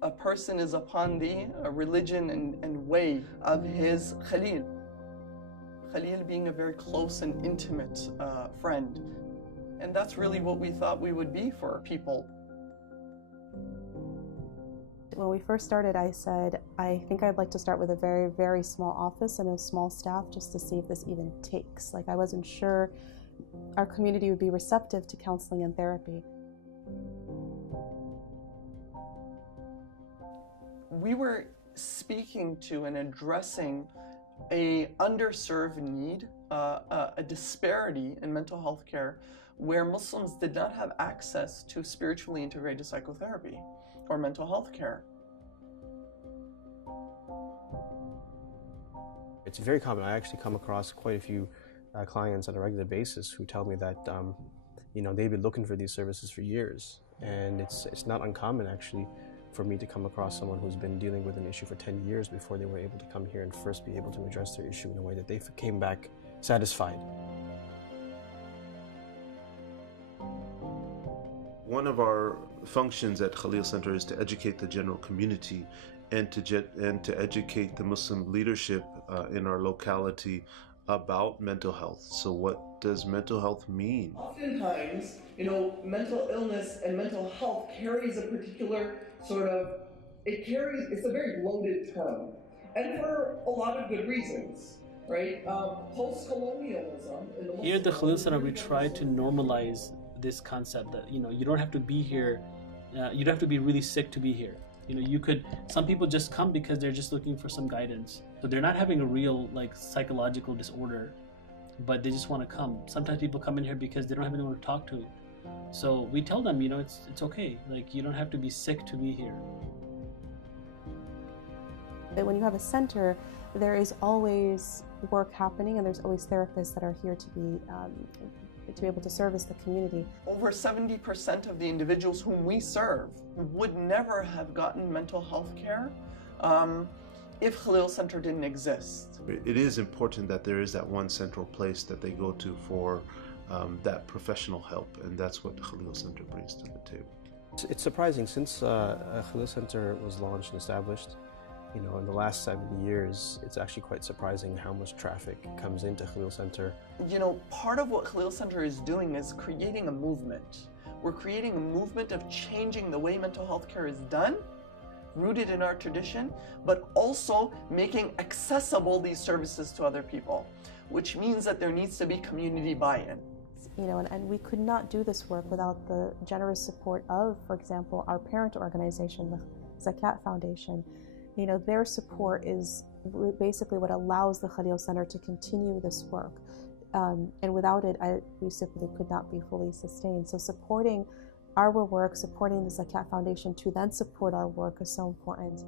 A person is upon the religion and way of his Khalil. Khalil being a very close and intimate friend. And that's really what we thought we would be for people. When we first started, I said, I think I'd like to start with a very, very small office and a small staff just to see if this even takes. Like, I wasn't sure our community would be receptive to counseling and therapy. We were speaking to and addressing a underserved need, a disparity in mental health care where Muslims did not have access to spiritually integrated psychotherapy or mental health care. It's very common. I actually come across quite a few clients on a regular basis who tell me that they've been looking for these services for years, and it's not uncommon actually for me to come across someone who's been dealing with an issue for 10 years before they were able to come here and first be able to address their issue in a way that they came back satisfied. One of our functions at Khalil Center is to educate the general community and to educate the Muslim leadership in our locality about mental health. So what does mental health mean? Oftentimes, mental illness and mental health carries a particular it's a very loaded term. And for a lot of good reasons, right? Post-colonialism. Here at the Khalil Center, we try to normalize this concept that, you don't have to be here, you don't have to be really sick to be here. Some people just come because they're just looking for some guidance. So they're not having a real psychological disorder, but they just want to come. Sometimes people come in here because they don't have anyone to talk to. So we tell them, it's okay. You don't have to be sick to be here. When you have a center, there is always work happening, and there's always therapists that are here to be able to service the community. Over 70% of the individuals whom we serve would never have gotten mental health care if Khalil Center didn't exist. It is important that there is that one central place that they go to for that professional help, and that's what the Khalil Center brings to the table. It's surprising, since Khalil Center was launched and established, in the last 7 years, it's actually quite surprising how much traffic comes into Khalil Center. Part of what Khalil Center is doing is creating a movement. We're creating a movement of changing the way mental health care is done, rooted in our tradition, but also making accessible these services to other people, which means that there needs to be community buy-in. And we could not do this work without the generous support of, for example, our parent organization, the Zakat Foundation. Their support is basically what allows the Khalil Center to continue this work. And without it, we simply could not be fully sustained. So supporting our work, supporting the Zakat Foundation to then support our work is so important.